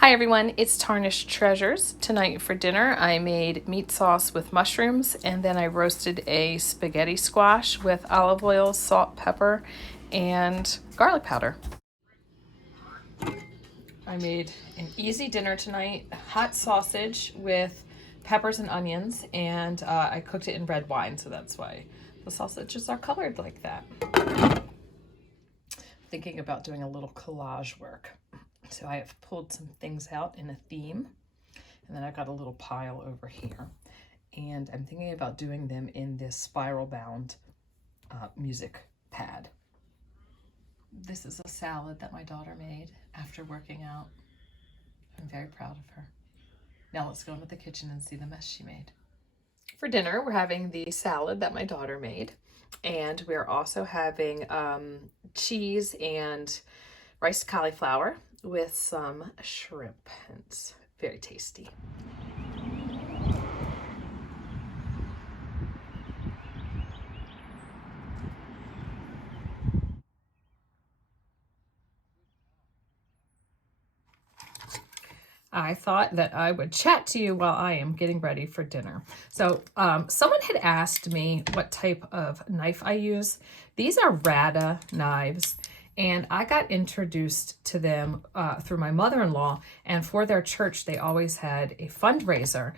Hi everyone, it's Tarnished Treasures. Tonight for dinner I made meat sauce with mushrooms and then I roasted a spaghetti squash with olive oil, salt, pepper, and garlic powder. I made an easy dinner tonight, hot sausage with peppers and onions, and I cooked it in red wine, so that's why the sausages are colored like that. Thinking about doing a little collage work. So I have pulled some things out in a theme, and then I've got a little pile over here. And I'm thinking about doing them in this spiral bound music pad. This is a salad that my daughter made after working out. I'm very proud of her. Now let's go into the kitchen and see the mess she made. For dinner, we're having the salad that my daughter made. And we're also having cheese and riced cauliflower with some shrimp. It's very tasty. I thought that I would chat to you while I am getting ready for dinner. So someone had asked me what type of knife I use. These are Rada knives. And I got introduced to them through my mother-in-law, and for their church, they always had a fundraiser.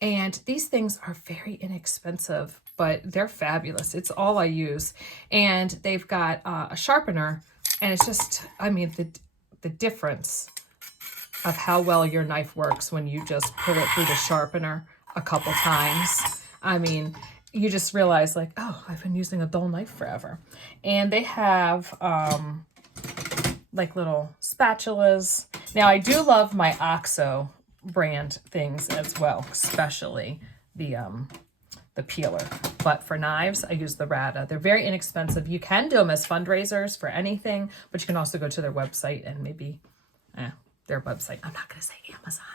And these things are very inexpensive, but they're fabulous. It's all I use. And they've got a sharpener, and it's just, I mean, the difference of how well your knife works when you just pull it through the sharpener a couple times. I mean, you just realize like, oh, I've been using a dull knife forever. And they have like little spatulas. Now I do love my OXO brand things as well, especially the peeler. But for knives, I use the Rada. They're very inexpensive. You can do them as fundraisers for anything, but you can also go to their website and maybe their website. I'm not going to say Amazon.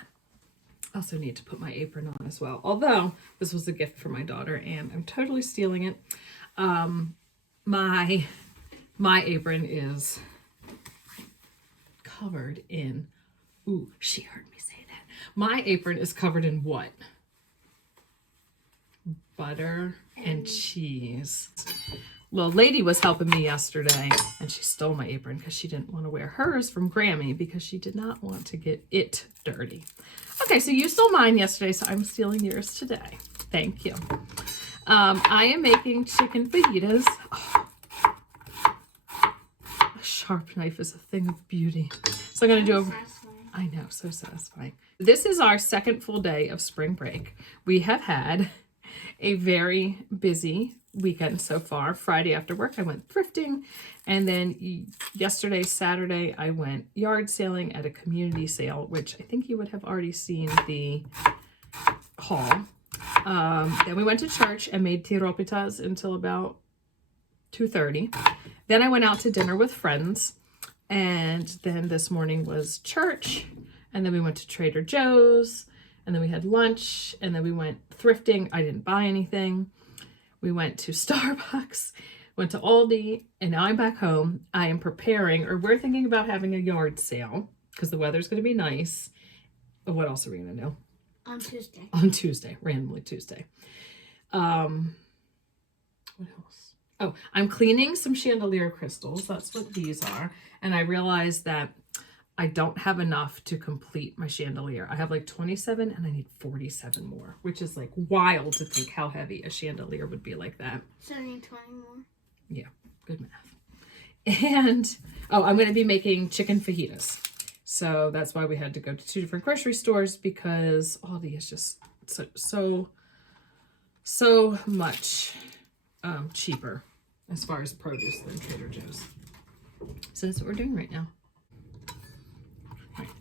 Also need to put my apron on as well. Although this was a gift for my daughter and I'm totally stealing it. My apron is covered in, ooh, she heard me say that. My apron is covered in what? Butter and cheese. Little lady was helping me yesterday and she stole my apron because she didn't want to wear hers from Grammy because she did not want to get it dirty. Okay, so you stole mine yesterday, so I'm stealing yours today. Thank you. I am making chicken fajitas. Oh, a sharp knife is a thing of beauty. So I'm going to do I know, so satisfying. This is our second full day of spring break. We have had a very busy weekend so far. Friday after work, I went thrifting. And then yesterday, Saturday, I went yard sailing at a community sale, which I think you would have already seen the haul. Then we went to church and made tiropitas until about 2:30. Then I went out to dinner with friends. And then this morning was church. And then we went to Trader Joe's. And then we had lunch. And then we went thrifting. I didn't buy anything. We went to Starbucks, went to Aldi, and now I'm back home. I am preparing, or we're thinking about having a yard sale because the weather's going to be nice. What else are we going to do? On Tuesday. On Tuesday, randomly Tuesday. What else? Oh, I'm cleaning some chandelier crystals. That's what these are. And I realized that I don't have enough to complete my chandelier. I have like 27 and I need 47 more, which is like wild to think how heavy a chandelier would be like that. So I need 20 more. Yeah, good math. And, oh, I'm going to be making chicken fajitas. So that's why we had to go to 2 different grocery stores because Aldi is just so much cheaper as far as produce than Trader Joe's. So that's what we're doing right now.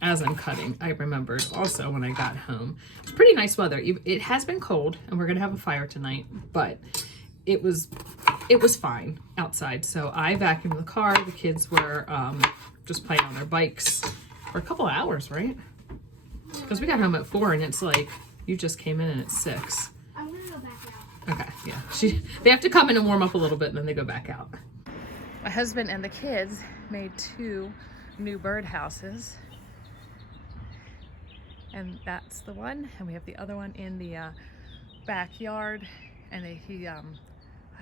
As I'm cutting, I remembered also when I got home, it's pretty nice weather. It has been cold and we're going to have a fire tonight, but it was fine outside. So I vacuumed the car. The kids were just playing on their bikes for a couple of hours, right? Because we got home at 4 and it's like, you just came in and it's 6. I'm going to go back out. Okay, yeah. They have to come in and warm up a little bit and then they go back out. My husband and the kids made 2 new bird houses. and that's the one. And we have the other one in the backyard, and he I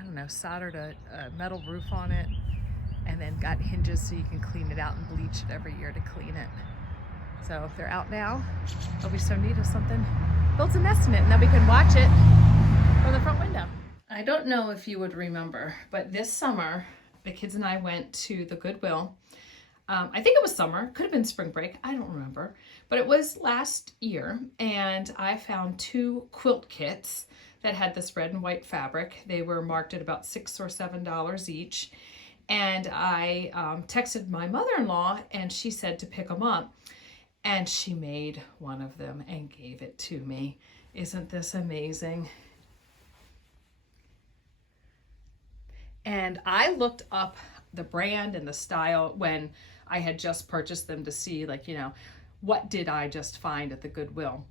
don't know, soldered a metal roof on it, and then got hinges so you can clean it out and bleach it every year to clean it. So they're out now. It'll be so neat if something builds a nest in it, and then we can watch it from the front window. I don't know if you would remember, but this summer, the kids and I went to the Goodwill. I think it was summer, could have been spring break, I don't remember, but it was last year, and I found 2 quilt kits that had this red and white fabric. They were marked at about $6 or $7 each, and I texted my mother-in-law, and she said to pick them up, and she made one of them and gave it to me. Isn't this amazing? And I looked up the brand and the style when I had just purchased them to see, like, you know, what did I just find at the Goodwill?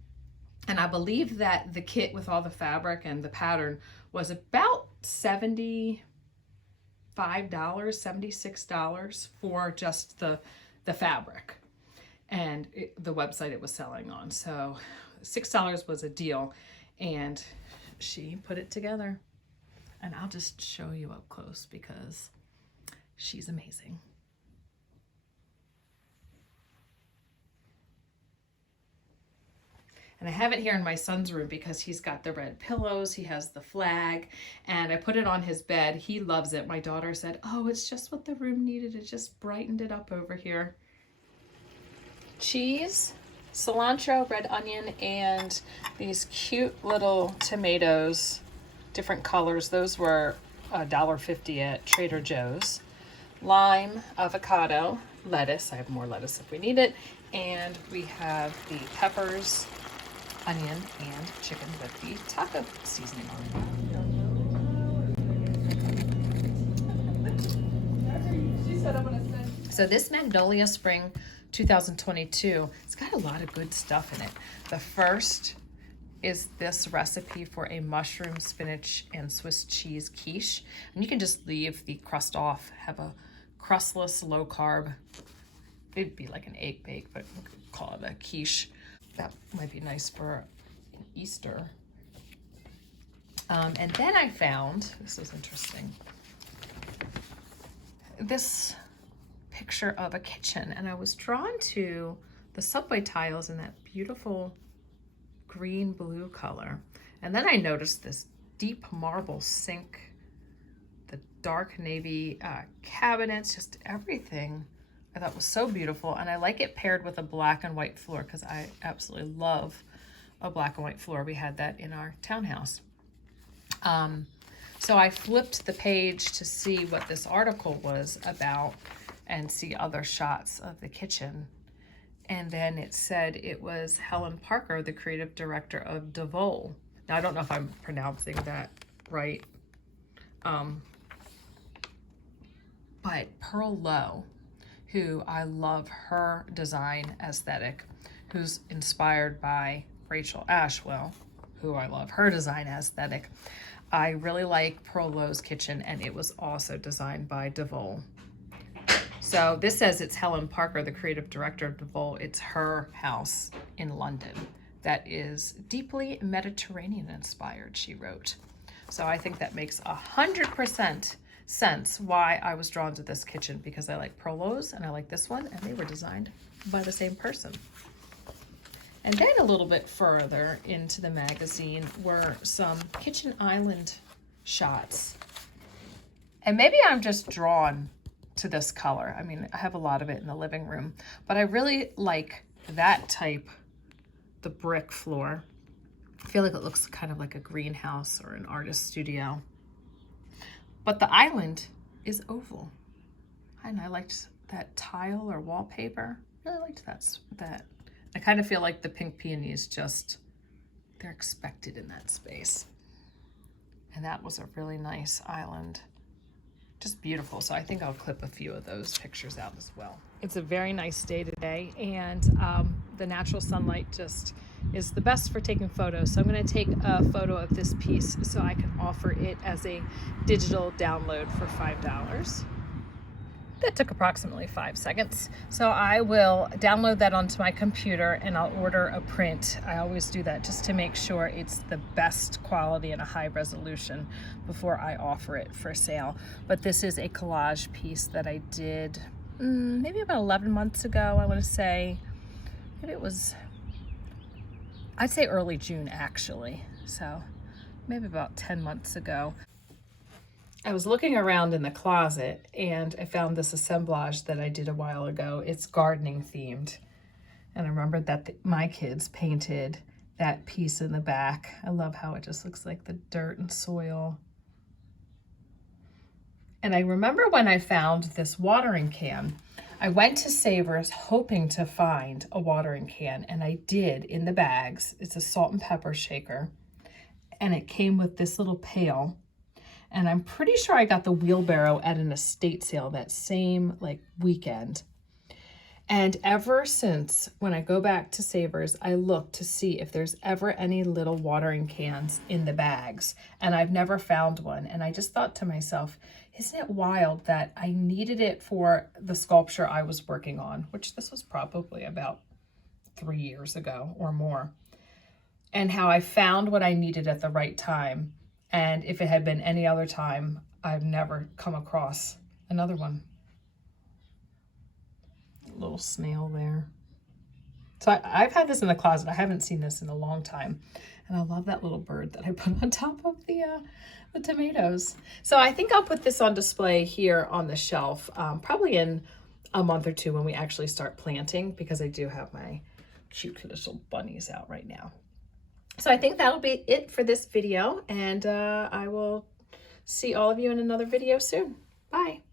And I believe that the kit with all the fabric and the pattern was about $75, $76 for just the fabric and the website it was selling on. So $6 was a deal, and she put it together. And I'll just show you up close because she's amazing. And I have it here in my son's room because he's got the red pillows, he has the flag, and I put it on his bed. He loves it. My daughter said, oh, it's just what the room needed. It just brightened it up over here. Cheese, cilantro, red onion, and these cute little tomatoes, different colors. Those were $1.50 at Trader Joe's. Lime, avocado, lettuce. I have more lettuce if we need it. And we have the peppers, onion, and chicken with the taco seasoning on it. So this Magnolia Spring 2022, it's got a lot of good stuff in it. The first is this recipe for a mushroom, spinach, and Swiss cheese quiche. And you can just leave the crust off, have a crustless, low carb. It'd be like an egg bake, but we could call it a quiche. That might be nice for Easter. And then I found, this is interesting, this picture of a kitchen, and I was drawn to the subway tiles in that beautiful green blue color. And then I noticed this deep marble sink, the dark navy cabinets, just everything I thought was so beautiful. And I like it paired with a black and white floor because I absolutely love a black and white floor. We had that in our townhouse. So I flipped the page to see what this article was about and see other shots of the kitchen. And then it said it was Helen Parker, the creative director of DeVol. Now, I don't know if I'm pronouncing that right. But Pearl Lowe, who I love her design aesthetic, who's inspired by Rachel Ashwell, who I love her design aesthetic. I really like Pearl Lowe's kitchen, and it was also designed by DeVol. So this says it's Helen Parker, the creative director of DeVol. It's her house in London that is deeply Mediterranean inspired, she wrote. So I think that makes 100% sense why I was drawn to this kitchen, because I like Pearl Lowe's and I like this one, and they were designed by the same person. And then a little bit further into the magazine were some kitchen island shots. And maybe I'm just drawn to this color. I mean, I have a lot of it in the living room, but I really like that type, the brick floor. I feel like it looks kind of like a greenhouse or an artist studio. But the island is oval. And I liked that tile or wallpaper. I really liked that. I kind of feel like the pink peonies just, they're expected in that space. And that was a really nice island. Just beautiful. So I think I'll clip a few of those pictures out as well. It's a very nice day today, and the natural sunlight just is the best for taking photos. So I'm going to take a photo of this piece so I can offer it as a digital download for $5. That took approximately 5 seconds. So I will download that onto my computer and I'll order a print. I always do that just to make sure it's the best quality and a high resolution before I offer it for sale. But this is a collage piece that I did maybe about 11 months ago, I want to say. Maybe it was, I'd say early June actually. So maybe about 10 months ago. I was looking around in the closet and I found this assemblage that I did a while ago. It's gardening themed. And I remembered that my kids painted that piece in the back. I love how it just looks like the dirt and soil. And I remember when I found this watering can, I went to Savers hoping to find a watering can, and I did in the bags. It's a salt and pepper shaker, and it came with this little pail. And I'm pretty sure I got the wheelbarrow at an estate sale that same weekend. And ever since, when I go back to Savers, I look to see if there's ever any little watering cans in the bags. And I've never found one. And I just thought to myself, isn't it wild that I needed it for the sculpture I was working on, which this was probably about 3 years ago or more. And how I found what I needed at the right time. And if it had been any other time, I've never come across another one. Little snail there. So I've had this in the closet. I haven't seen this in a long time. And I love that little bird that I put on top of the tomatoes. So I think I'll put this on display here on the shelf, probably in a month or two when we actually start planting, because I do have my cute little bunnies out right now. So I think that'll be it for this video, and I will see all of you in another video soon. Bye.